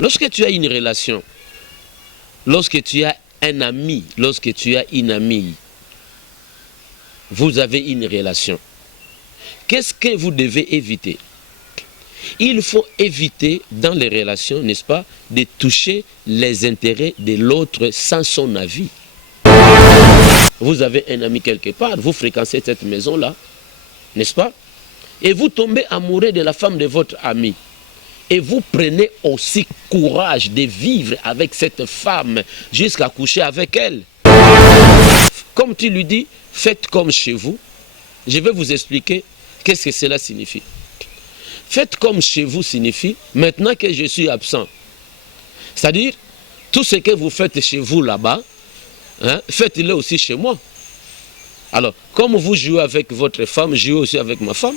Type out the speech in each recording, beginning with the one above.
Lorsque tu as une relation, lorsque tu as un ami, lorsque tu as une amie, vous avez une relation. Qu'est-ce que vous devez éviter? Il faut éviter dans les relations, n'est-ce pas, de toucher les intérêts de l'autre sans son avis. Vous avez un ami quelque part, vous fréquentez cette maison-là, n'est-ce pas? Et vous tombez amoureux de la femme de votre ami. Et vous prenez aussi courage de vivre avec cette femme jusqu'à coucher avec elle. Comme tu lui dis, faites comme chez vous. Je vais vous expliquer qu'est-ce que cela signifie. Faites comme chez vous signifie, maintenant que je suis absent. C'est-à-dire, tout ce que vous faites chez vous là-bas, hein, faites-le aussi chez moi. Alors, comme vous jouez avec votre femme, jouez aussi avec ma femme.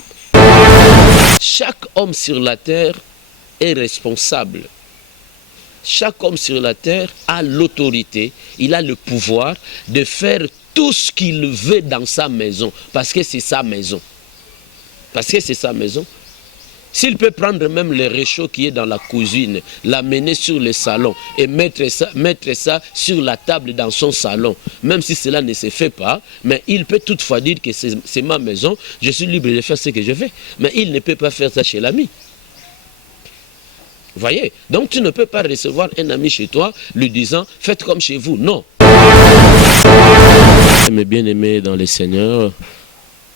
Chaque homme sur la terre est responsable. Chaque homme sur la terre a l'autorité, il a le pouvoir de faire tout ce qu'il veut dans sa maison, parce que c'est sa maison. Parce que c'est sa maison. S'il peut prendre même le réchaud qui est dans la cuisine, l'amener sur le salon et mettre ça sur la table dans son salon, même si cela ne se fait pas, mais il peut toutefois dire que c'est ma maison, je suis libre de faire ce que je veux. Mais il ne peut pas faire ça chez l'ami. Vous voyez? Donc tu ne peux pas recevoir un ami chez toi lui disant « faites comme chez vous ». Non. Mes bien-aimés dans le Seigneur,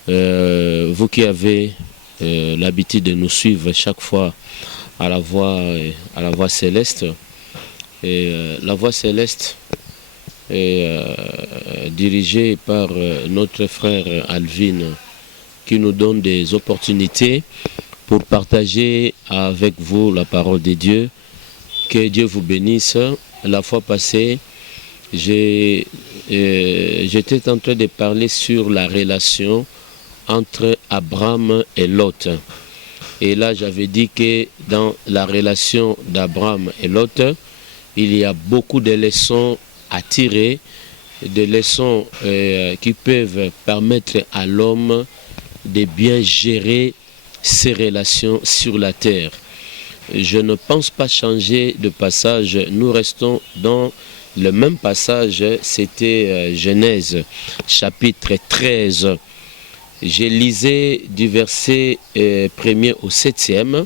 vous qui avez l'habitude de nous suivre chaque fois à la voix céleste, et la voix céleste est dirigée par notre frère Alvin qui nous donne des opportunités pour partager avec vous la parole de Dieu. Que Dieu vous bénisse. La fois passée, j'étais en train de parler sur la relation entre Abraham et Lot. Et là, j'avais dit que dans la relation d'Abraham et Lot, il y a beaucoup de leçons à tirer, des leçons qui peuvent permettre à l'homme de bien gérer ses relations sur la terre. Je ne pense pas changer de passage. Nous restons dans le même passage. C'était Genèse, chapitre 13. J'ai lisé du verset 1er au 7e.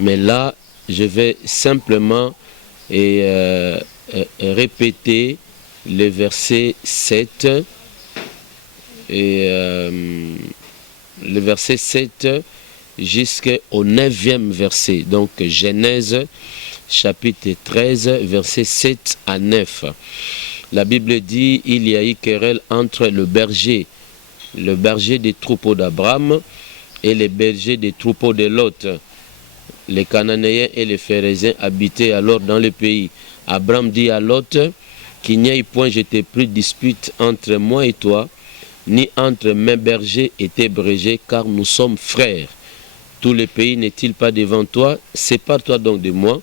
Mais là, je vais simplement répéter le verset 7. Le verset 7 jusqu'au 9e verset. Donc Genèse chapitre 13 verset 7 à 9. La Bible dit: il y a eu querelle entre le berger des troupeaux d'Abraham et les bergers des troupeaux de Lot. Les Cananéens et les Phérésiens habitaient alors dans le pays. Abraham dit à Lot: qu'il n'y ait point, je t'ai pris dispute entre moi et toi, ni entre mes bergers et tes bergers, car nous sommes frères. Tout le pays n'est-il pas devant toi? Sépare-toi donc de moi.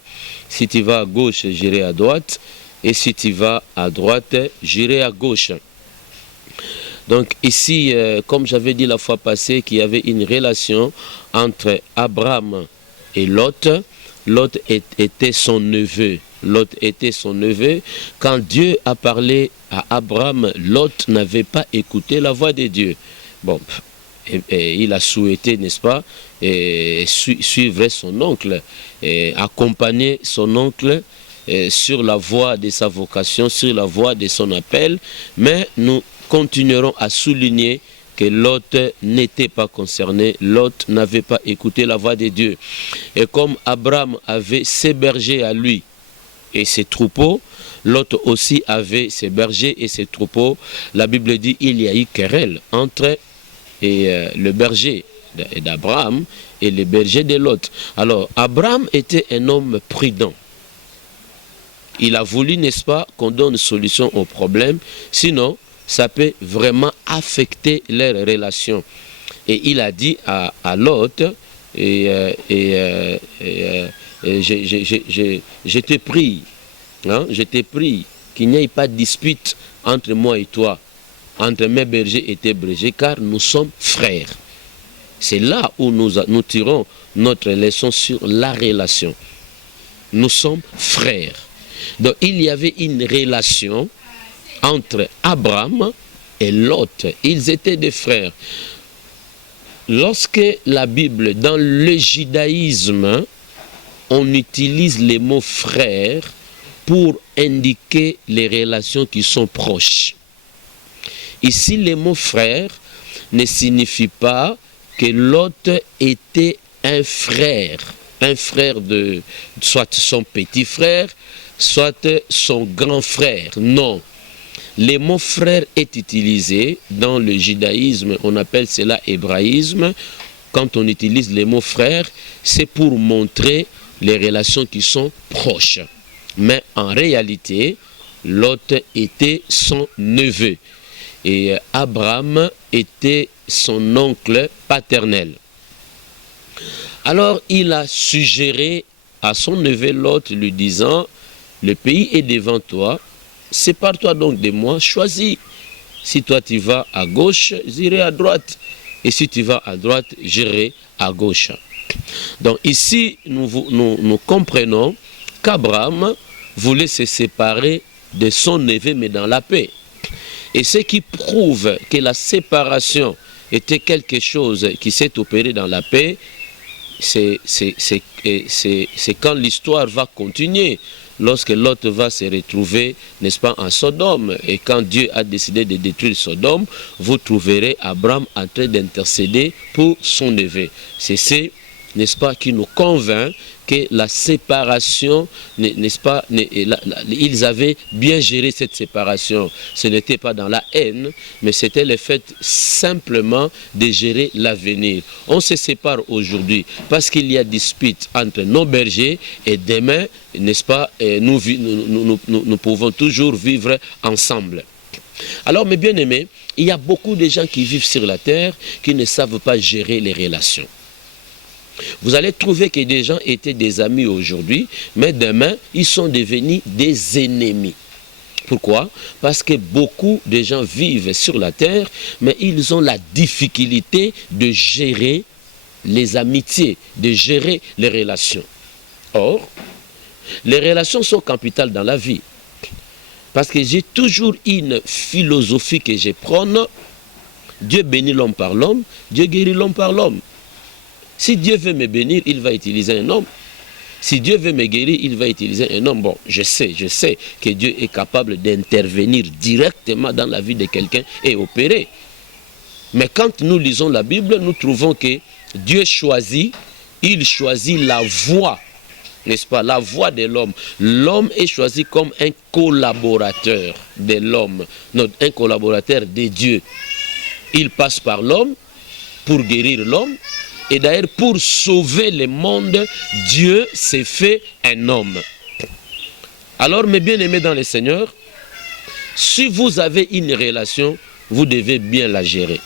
Si tu vas à gauche, j'irai à droite. Et si tu vas à droite, j'irai à gauche. Donc ici, comme j'avais dit la fois passée, qu'il y avait une relation entre Abraham et Lot. Lot était son neveu. Lot était son neveu. Quand Dieu a parlé à Abraham, Lot n'avait pas écouté la voix de Dieu. Bon, et il a souhaité, n'est-ce pas, suivre son oncle, accompagner son oncle sur la voie de sa vocation, sur la voie de son appel. Mais nous continuerons à souligner que Lot n'était pas concerné, Lot n'avait pas écouté la voix de Dieu. Et comme Abraham avait ses bergers à lui et ses troupeaux, Lot aussi avait ses bergers et ses troupeaux. La Bible dit il y a eu querelle entre le berger d'Abraham et le berger de Lot. Alors, Abraham était un homme prudent. Il a voulu, n'est-ce pas, qu'on donne solution au problème, sinon ça peut vraiment affecter leurs relations. Et il a dit à Lot, je t'ai pris, qu'il n'y ait pas de dispute entre moi et toi, entre mes bergers et tes bergers, car nous sommes frères. C'est là où nous tirons notre leçon sur la relation. Nous sommes frères. Donc il y avait une relation entre Abraham et Lot. Ils étaient des frères. Lorsque la Bible, dans le judaïsme, on utilise les mots frères pour indiquer les relations qui sont proches. Ici, les mots frères ne signifient pas que Lot était un frère de soit son petit frère, soit son grand frère. Non. Le mot frère est utilisé dans le judaïsme, on appelle cela hébraïsme. Quand on utilise les mots frère, c'est pour montrer les relations qui sont proches. Mais en réalité, Lot était son neveu et Abraham était son oncle paternel. Alors il a suggéré à son neveu Lot, lui disant: le pays est devant toi, sépare-toi donc de moi, choisis. Si toi tu vas à gauche, j'irai à droite. Et si tu vas à droite, j'irai à gauche. Donc ici, nous comprenons qu'Abraham voulait se séparer de son neveu, mais dans la paix. Et ce qui prouve que la séparation était quelque chose qui s'est opéré dans la paix, c'est quand l'histoire va continuer. Lorsque Lot va se retrouver, n'est-ce pas, en Sodome, et quand Dieu a décidé de détruire Sodome, vous trouverez Abraham en train d'intercéder pour son neveu. C'est, n'est-ce pas, qui nous convainc que la séparation, n'est-ce pas, ils avaient bien géré cette séparation. Ce n'était pas dans la haine, mais c'était le fait simplement de gérer l'avenir. On se sépare aujourd'hui parce qu'il y a dispute entre nos bergers, et demain, n'est-ce pas, nous pouvons toujours vivre ensemble. Alors, mes bien-aimés, il y a beaucoup de gens qui vivent sur la terre qui ne savent pas gérer les relations. Vous allez trouver que des gens étaient des amis aujourd'hui, mais demain, ils sont devenus des ennemis. Pourquoi? Parce que beaucoup de gens vivent sur la terre, mais ils ont la difficulté de gérer les amitiés, de gérer les relations. Or, les relations sont capitales dans la vie. Parce que j'ai toujours une philosophie que je prône: Dieu bénit l'homme par l'homme, Dieu guérit l'homme par l'homme. Si Dieu veut me bénir, il va utiliser un homme. Si Dieu veut me guérir, il va utiliser un homme. Bon, je sais que Dieu est capable d'intervenir directement dans la vie de quelqu'un et opérer. Mais quand nous lisons la Bible, nous trouvons que Dieu choisit, il choisit la voie, n'est-ce pas, la voie de l'homme. L'homme est choisi comme un collaborateur de l'homme, non, un collaborateur de Dieu. Il passe par l'homme pour guérir l'homme. Et d'ailleurs, pour sauver le monde, Dieu s'est fait un homme. Alors, mes bien-aimés dans le Seigneur, si vous avez une relation, vous devez bien la gérer.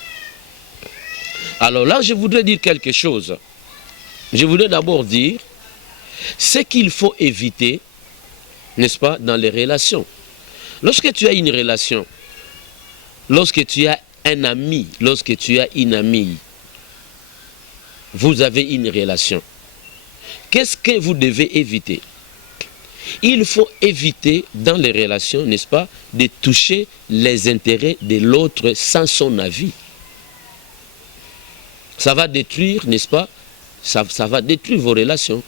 Alors là, je voudrais dire quelque chose. Je voudrais d'abord dire ce qu'il faut éviter, n'est-ce pas, dans les relations. Lorsque tu as une relation, lorsque tu as un ami, lorsque tu as une amie, vous avez une relation. Qu'est-ce que vous devez éviter? Il faut éviter dans les relations, n'est-ce pas, de toucher les intérêts de l'autre sans son avis. Ça va détruire, n'est-ce pas, ça va détruire vos relations.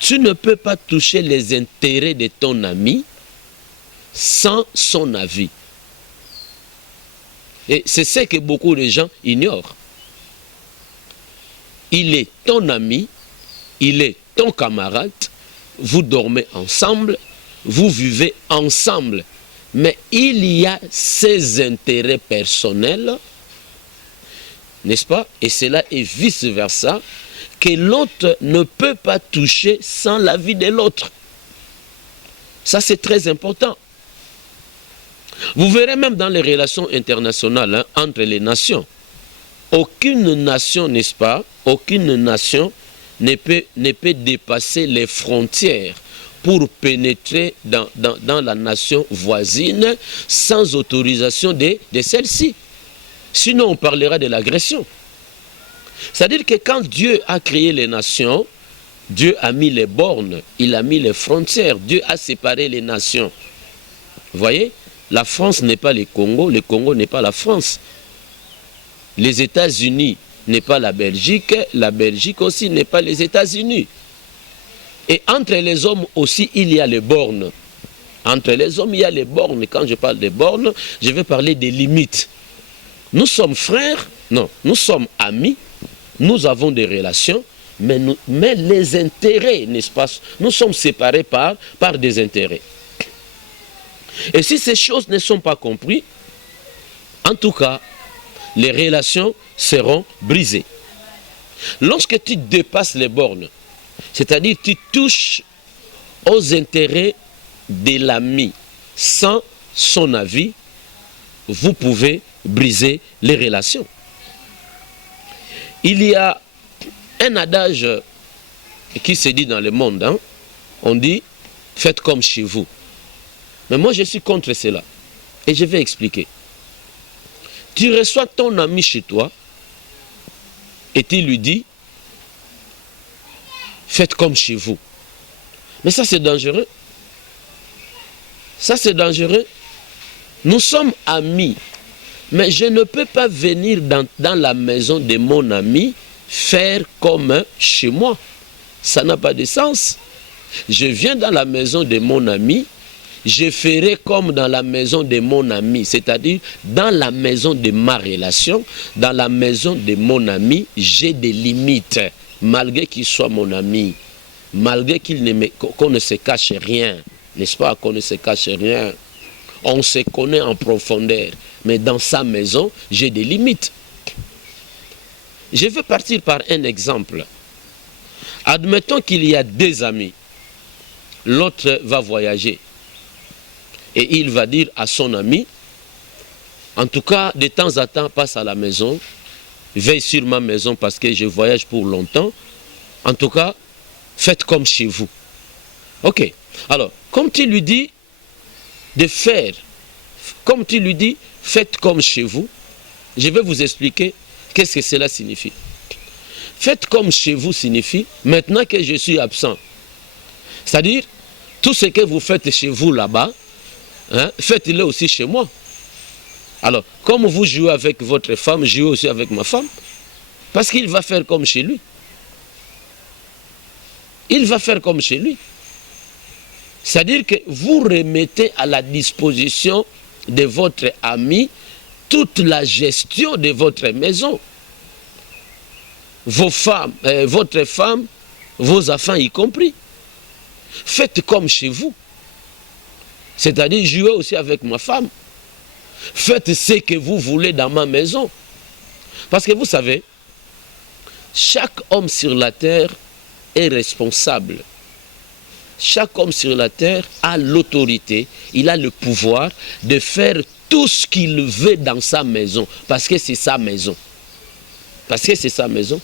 Tu ne peux pas toucher les intérêts de ton ami sans son avis. Et c'est ce que beaucoup de gens ignorent. Il est ton ami, il est ton camarade, vous dormez ensemble, vous vivez ensemble. Mais il y a ses intérêts personnels, n'est-ce pas? Et cela est vice-versa, que l'autre ne peut pas toucher sans l'avis de l'autre. Ça, c'est très important. Vous verrez même dans les relations internationales entre les nations, aucune nation, n'est-ce pas, aucune nation ne peut dépasser les frontières pour pénétrer dans la nation voisine sans autorisation de celle-ci. Sinon, on parlera de l'agression. C'est-à-dire que quand Dieu a créé les nations, Dieu a mis les bornes, il a mis les frontières, Dieu a séparé les nations. Vous voyez, la France n'est pas le Congo n'est pas la France. Les États-Unis n'est pas la Belgique aussi n'est pas les États-Unis. Et entre les hommes aussi, il y a les bornes. Entre les hommes, il y a les bornes. Quand je parle des bornes, je vais parler des limites. Nous sommes frères, non, nous sommes amis, nous avons des relations, mais les intérêts, n'est-ce pas, nous sommes séparés par des intérêts. Et si ces choses ne sont pas comprises, en tout cas, les relations seront brisées. Lorsque tu dépasses les bornes, c'est-à-dire tu touches aux intérêts de l'ami sans son avis, vous pouvez briser les relations. Il y a un adage qui se dit dans le monde, hein? On dit « faites comme chez vous ». Mais moi je suis contre cela et je vais expliquer. Tu reçois ton ami chez toi et tu lui dis « faites comme chez vous ». Mais ça c'est dangereux. Ça c'est dangereux. Nous sommes amis, mais je ne peux pas venir dans la maison de mon ami faire comme chez moi. Ça n'a pas de sens. Je viens dans la maison de mon ami, je ferai comme dans la maison de mon ami, c'est-à-dire dans la maison de ma relation, dans la maison de mon ami, j'ai des limites, malgré qu'il soit mon ami, malgré qu'on ne se cache rien, n'est-ce pas, qu'on ne se cache rien. On se connaît en profondeur, mais dans sa maison, j'ai des limites. Je vais partir par un exemple. Admettons qu'il y a deux amis. L'autre va voyager. Et il va dire à son ami, en tout cas, de temps en temps, passe à la maison, veille sur ma maison parce que je voyage pour longtemps. En tout cas, faites comme chez vous. Ok. Alors, comme tu lui dis de faire, comme tu lui dis, faites comme chez vous, je vais vous expliquer qu'est-ce que cela signifie. Faites comme chez vous signifie, maintenant que je suis absent. C'est-à-dire, tout ce que vous faites chez vous là-bas, hein, faites-le aussi chez moi. Alors, comme vous jouez avec votre femme, jouez aussi avec ma femme. Parce qu'il va faire comme chez lui. Il va faire comme chez lui. C'est-à-dire que vous remettez à la disposition de votre ami toute la gestion de votre maison. Vos femmes, votre femme, vos enfants y compris. Faites comme chez vous. C'est-à-dire, jouez aussi avec ma femme. Faites ce que vous voulez dans ma maison. Parce que vous savez, chaque homme sur la terre est responsable. Chaque homme sur la terre a l'autorité, il a le pouvoir de faire tout ce qu'il veut dans sa maison. Parce que c'est sa maison. Parce que c'est sa maison.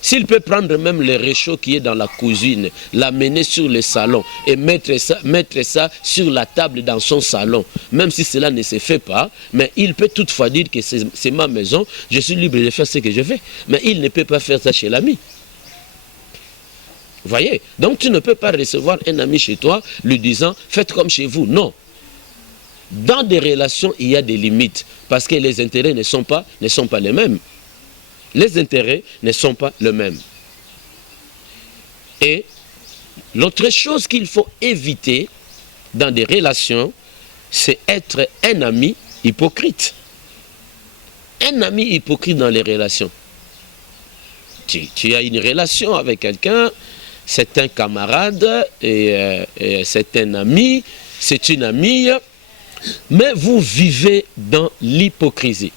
S'il peut prendre même le réchaud qui est dans la cuisine, l'amener sur le salon et mettre ça sur la table dans son salon, même si cela ne se fait pas, mais il peut toutefois dire que c'est ma maison, je suis libre de faire ce que je veux. Mais il ne peut pas faire ça chez l'ami. Vous voyez? Donc tu ne peux pas recevoir un ami chez toi lui disant « faites comme chez vous ». Non. Dans des relations, il y a des limites parce que les intérêts ne sont pas les mêmes. Les intérêts ne sont pas les mêmes. Et l'autre chose qu'il faut éviter dans des relations, c'est être un ami hypocrite. Un ami hypocrite dans les relations. Tu as une relation avec quelqu'un, c'est un camarade, et c'est un ami, c'est une amie, mais vous vivez dans l'hypocrisie.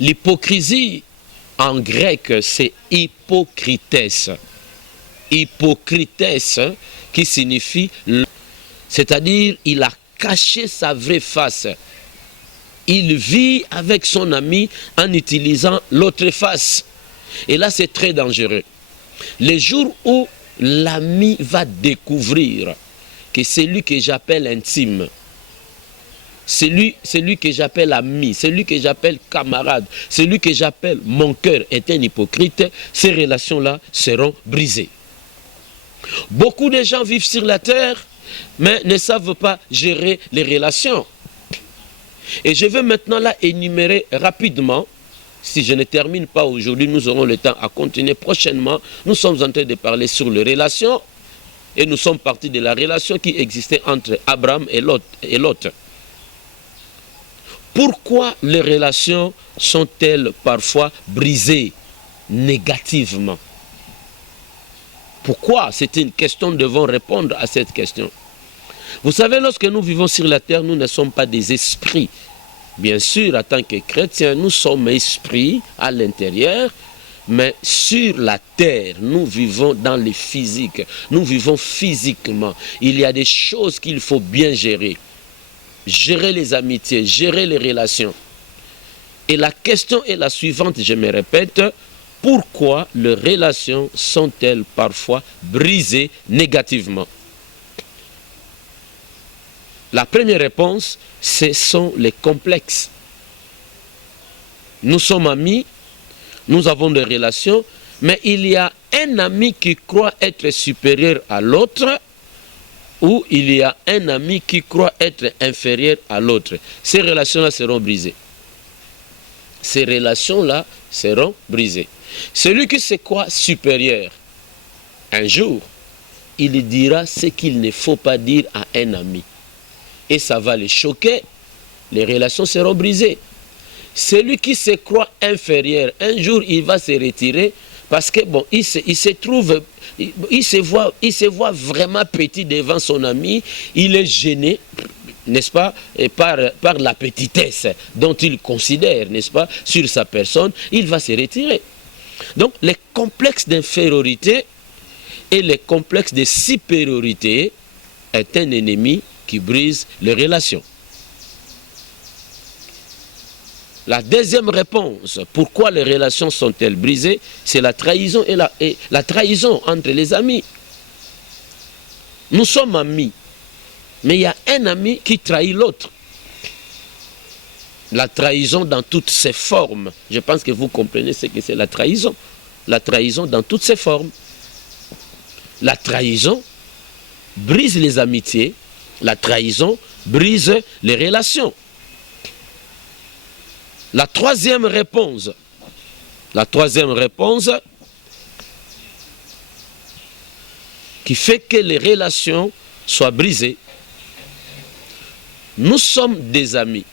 L'hypocrisie, en grec, c'est hypocrites. Hypocrites, qui signifie, c'est-à-dire, il a caché sa vraie face. Il vit avec son ami en utilisant l'autre face. Et là, c'est très dangereux. Le jour où l'ami va découvrir que c'est lui que j'appelle intime, celui que j'appelle ami, celui que j'appelle camarade, celui que j'appelle mon cœur est un hypocrite, ces relations-là seront brisées. Beaucoup de gens vivent sur la terre, mais ne savent pas gérer les relations. Et je vais maintenant là énumérer rapidement. Si je ne termine pas aujourd'hui, nous aurons le temps à continuer prochainement. Nous sommes en train de parler sur les relations. Et nous sommes partis de la relation qui existait entre Abraham et Lot. Pourquoi les relations sont-elles parfois brisées négativement? Pourquoi? C'est une question, nous devons répondre à cette question. Vous savez, lorsque nous vivons sur la terre, nous ne sommes pas des esprits. Bien sûr, en tant que chrétiens, nous sommes esprits à l'intérieur, mais sur la terre, nous vivons dans le physique. Nous vivons physiquement. Il y a des choses qu'il faut bien gérer. Gérer les amitiés, gérer les relations. Et la question est la suivante, je me répète. Pourquoi les relations sont-elles parfois brisées négativement? La première réponse, ce sont les complexes. Nous sommes amis, nous avons des relations, mais il y a un ami qui croit être supérieur à l'autre, ou il y a un ami qui croit être inférieur à l'autre. Ces relations-là seront brisées. Ces relations-là seront brisées. Celui qui se croit supérieur, un jour, il dira ce qu'il ne faut pas dire à un ami. Et ça va le choquer, les relations seront brisées. Celui qui se croit inférieur, un jour il va se retirer parce que bon, il se voit vraiment petit devant son ami, il est gêné, n'est-ce pas, et par la petitesse dont il considère, n'est-ce pas, sur sa personne, il va se retirer. Donc les complexes d'infériorité et les complexes de supériorité est un ennemi qui brise les relations. La deuxième réponse, pourquoi les relations sont-elles brisées? C'est la trahison et la trahison entre les amis. Nous sommes amis, mais il y a un ami qui trahit l'autre. La trahison dans toutes ses formes. Je pense que vous comprenez ce que c'est la trahison. La trahison dans toutes ses formes. La trahison brise les amitiés. La trahison brise les relations. La troisième réponse qui fait que les relations soient brisées. Nous sommes des amis.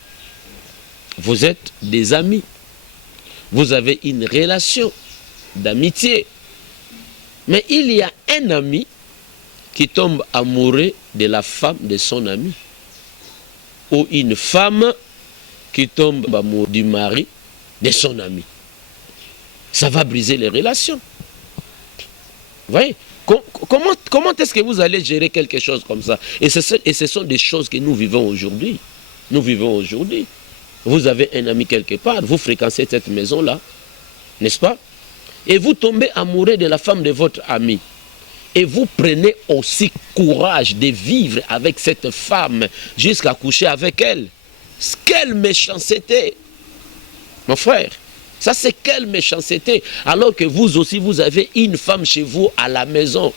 Vous êtes des amis. Vous avez une relation d'amitié. Mais il y a un ami qui tombe amoureux de la femme de son ami. Ou une femme qui tombe amoureux du mari de son ami. Ça va briser les relations. Vous voyez? Comment est-ce que vous allez gérer quelque chose comme ça? Et ce sont des choses que nous vivons aujourd'hui. Nous vivons aujourd'hui. Vous avez un ami quelque part, vous fréquentez cette maison-là, n'est-ce pas? Et vous tombez amoureux de la femme de votre ami. Et vous prenez aussi courage de vivre avec cette femme jusqu'à coucher avec elle. Quelle méchanceté, mon frère. Ça, c'est quelle méchanceté. Alors que vous aussi, vous avez une femme chez vous à la maison.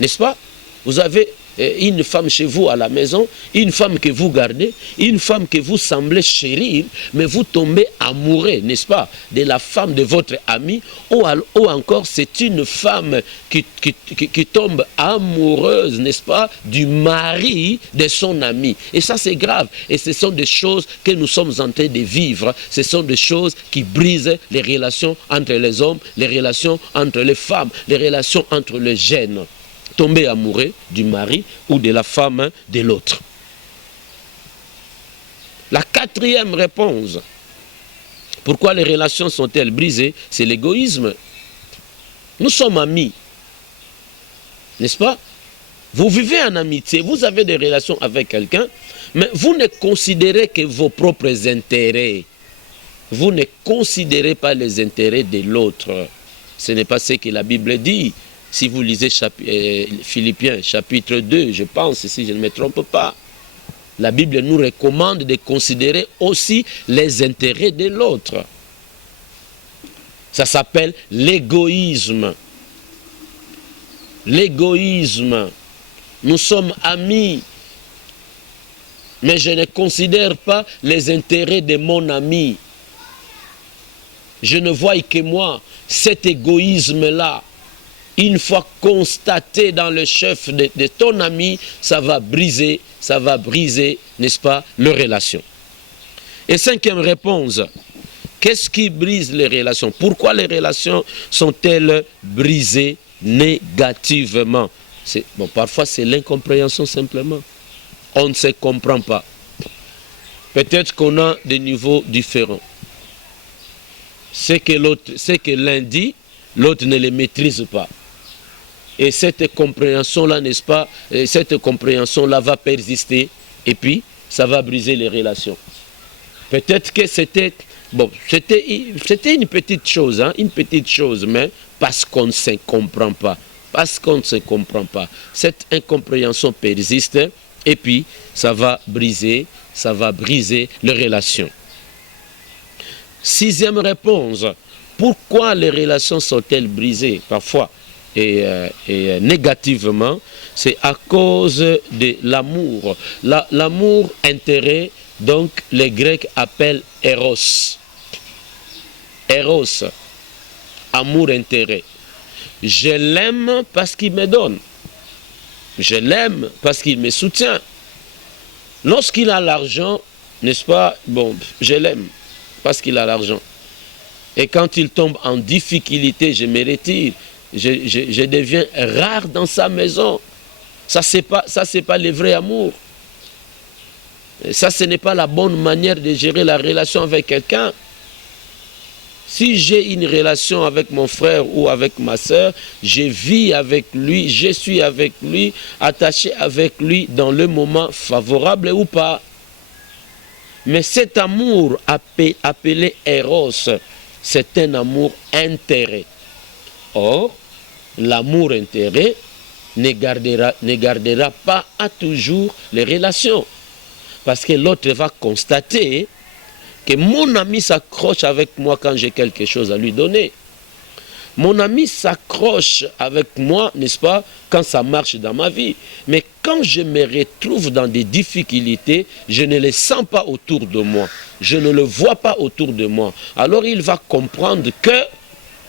N'est-ce pas? Vous avez une femme chez vous à la maison, une femme que vous gardez, une femme que vous semblez chérir, mais vous tombez amoureux, n'est-ce pas, de la femme de votre ami, ou encore c'est une femme qui tombe amoureuse, n'est-ce pas, du mari de son ami. Et ça, c'est grave. Et ce sont des choses que nous sommes en train de vivre. Ce sont des choses qui brisent les relations entre les hommes, les relations entre les femmes, les relations entre les jeunes. Tomber amoureux du mari ou de la femme de l'autre. La quatrième réponse, pourquoi les relations sont-elles brisées? C'est l'égoïsme. Nous sommes amis, n'est-ce pas? Vous vivez en amitié, vous avez des relations avec quelqu'un, mais vous ne considérez que vos propres intérêts. Vous ne considérez pas les intérêts de l'autre. Ce n'est pas ce que la Bible dit. Si vous lisez Philippiens chapitre 2, je pense, si je ne me trompe pas, La Bible nous recommande de considérer aussi les intérêts de l'autre. Ça s'appelle l'égoïsme. L'égoïsme. Nous sommes amis, mais je ne considère pas les intérêts de mon ami. Je ne vois que moi. Cet égoïsme-là, une fois constaté dans le chef de ton ami, ça va briser, n'est-ce pas, les relations. Et cinquième réponse, qu'est-ce qui brise les relations? Pourquoi les relations sont-elles brisées négativement? Bon, parfois c'est l'incompréhension simplement. On ne se comprend pas. Peut-être qu'on a des niveaux différents. Ce que l'un dit, l'autre ne le maîtrise pas. Et cette compréhension-là, n'est-ce pas, cette compréhension-là va persister et puis ça va briser les relations. Peut-être que c'était une petite chose, hein, mais parce qu'on ne se comprend pas. Parce qu'on ne se comprend pas. Cette incompréhension persiste et puis ça va briser les relations. Sixième réponse, pourquoi les relations sont-elles brisées parfois et négativement? C'est à cause de l'amour. L'amour intérêt, donc les Grecs appellent Eros. Eros, amour intérêt. Je l'aime parce qu'il me donne. Je l'aime parce qu'il me soutient. Lorsqu'il a l'argent, n'est-ce pas, bon, je l'aime parce qu'il a l'argent. Et quand il tombe en difficulté, je me retire. Je deviens rare dans sa maison. Ça, c'est pas le vrai amour. Ça, ce n'est pas la bonne manière de gérer la relation avec quelqu'un. Si j'ai une relation avec mon frère ou avec ma soeur, je vis avec lui, je suis avec lui, attaché avec lui dans le moment favorable ou pas. Mais cet amour appelé Eros, c'est un amour intérêt. Or, l'amour intérêt ne gardera pas à toujours les relations. Parce que l'autre va constater que mon ami s'accroche avec moi quand j'ai quelque chose à lui donner. Mon ami s'accroche avec moi, n'est-ce pas, quand ça marche dans ma vie. Mais quand je me retrouve dans des difficultés, je ne les sens pas autour de moi. Je ne le vois pas autour de moi. Alors il va comprendre que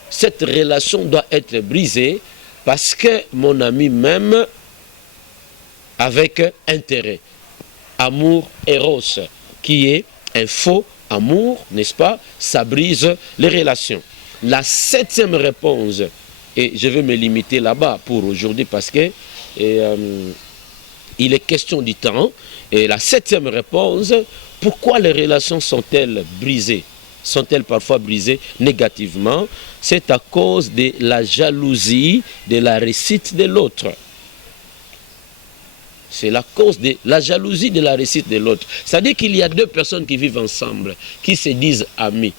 cette relation doit être brisée parce que mon ami m'aime avec intérêt. Amour Eros, qui est un faux amour, n'est-ce pas? Ça brise les relations. La septième réponse, et je vais me limiter là-bas pour aujourd'hui parce que il est question du temps. Et la septième réponse, pourquoi les relations sont-elles brisées? Sont-elles parfois brisées négativement? C'est à cause de la jalousie de la réussite de l'autre. C'est la cause de la jalousie de la réussite de l'autre. C'est-à-dire qu'il y a deux personnes qui vivent ensemble, qui se disent amis.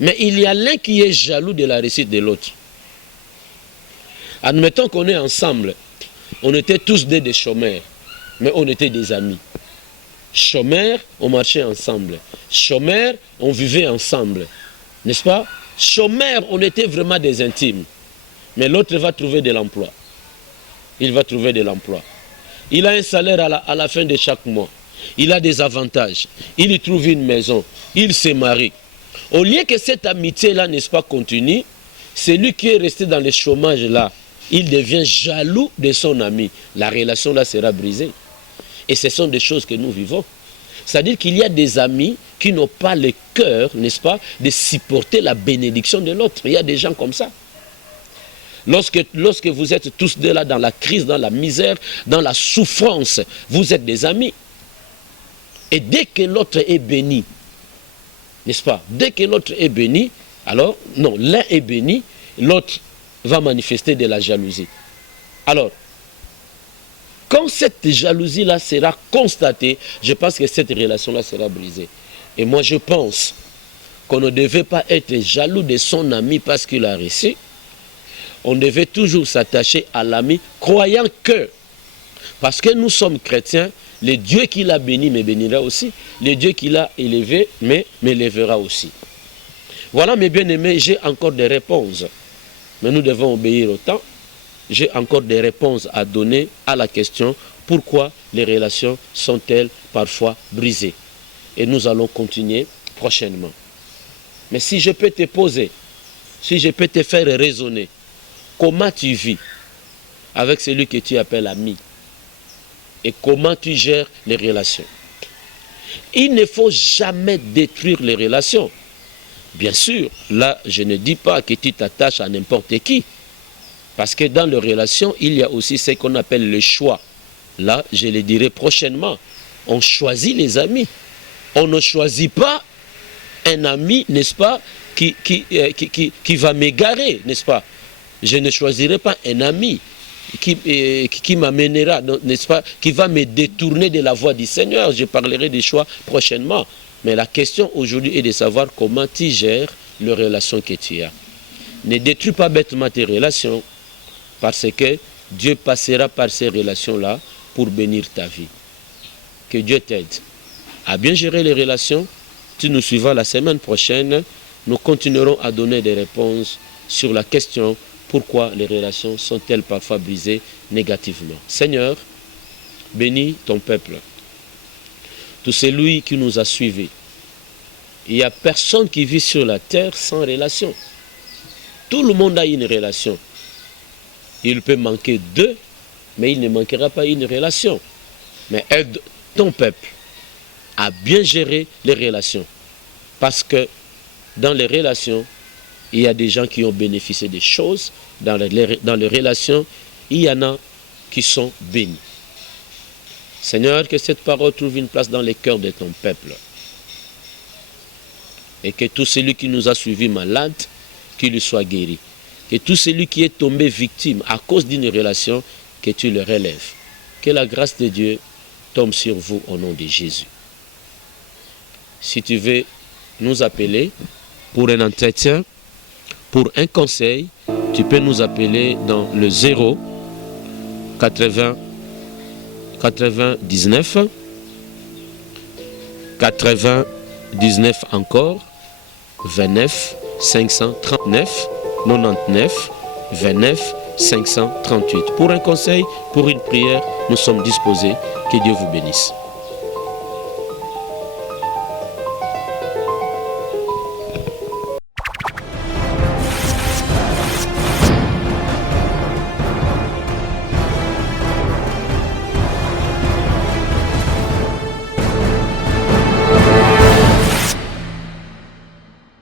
Mais il y a l'un qui est jaloux de la réussite de l'autre. Admettons qu'on est ensemble. On était tous des chômeurs, mais on était des amis. Chômeurs, on marchait ensemble. Chômeurs, on vivait ensemble. N'est-ce pas? Chômeurs, on était vraiment des intimes. Mais l'autre va trouver de l'emploi. Il va trouver de l'emploi. Il a un salaire à la fin de chaque mois. Il a des avantages. Il y trouve une maison. Il se marie. Au lieu que cette amitié-là, n'est-ce pas, continue, celui qui est resté dans le chômage-là, il devient jaloux de son ami. La relation-là sera brisée. Et ce sont des choses que nous vivons. C'est-à-dire qu'il y a des amis qui n'ont pas le cœur, n'est-ce pas, de supporter la bénédiction de l'autre. Il y a des gens comme ça. Lorsque vous êtes tous deux là dans la crise, dans la misère, dans la souffrance, vous êtes des amis. Et dès que l'autre est béni, n'est-ce pas? Dès que l'autre est béni, alors, non, l'un est béni, l'autre va manifester de la jalousie. Alors, quand cette jalousie-là sera constatée, je pense que cette relation-là sera brisée. Et moi, je pense qu'on ne devait pas être jaloux de son ami parce qu'il a réussi. On devait toujours s'attacher à l'ami, croyant que, parce que nous sommes chrétiens, Le Dieu qui l'a béni me bénira aussi. Le Dieu qui l'a élevé m'élèvera aussi. Voilà mes bien-aimés, j'ai encore des réponses. Mais nous devons obéir au temps. J'ai encore des réponses à donner à la question pourquoi les relations sont-elles parfois brisées. Et nous allons continuer prochainement. Mais si je peux te poser, si je peux te faire raisonner, comment tu vis avec celui que tu appelles ami et comment tu gères les relations. Il ne faut jamais détruire les relations. Bien sûr, là, je ne dis pas que tu t'attaches à n'importe qui. Parce que dans les relations, il y a aussi ce qu'on appelle le choix. Là, je le dirai prochainement. On choisit les amis. On ne choisit pas un ami, n'est-ce pas, qui va m'égarer, n'est-ce pas. Je ne choisirai pas un ami qui m'amènera, n'est-ce pas, qui va me détourner de la voie du Seigneur. Je parlerai des choix prochainement. Mais la question aujourd'hui est de savoir comment tu gères les relations que tu as. Ne détruis pas bêtement tes relations parce que Dieu passera par ces relations-là pour bénir ta vie. Que Dieu t'aide à bien gérer les relations. Tu nous suivras la semaine prochaine. Nous continuerons à donner des réponses sur la question pourquoi les relations sont-elles parfois brisées négativement. Seigneur, bénis ton peuple. Tout celui qui nous a suivis. Il n'y a personne qui vit sur la terre sans relation. Tout le monde a une relation. Il peut manquer deux, mais il ne manquera pas une relation. Mais aide ton peuple à bien gérer les relations. Parce que dans les relations, il y a des gens qui ont bénéficié des choses. Dans les relations, il y en a qui sont bénis. Seigneur, que cette parole trouve une place dans les cœurs de ton peuple. Et que tout celui qui nous a suivis malade, qu'il lui soit guéri. Que tout celui qui est tombé victime à cause d'une relation, que tu le relèves. Que la grâce de Dieu tombe sur vous au nom de Jésus. Si tu veux nous appeler pour un entretien, pour un conseil, tu peux nous appeler dans le 0 80 99 99 encore 29 539 99 29 538. Pour un conseil, pour une prière, nous sommes disposés. Que Dieu vous bénisse.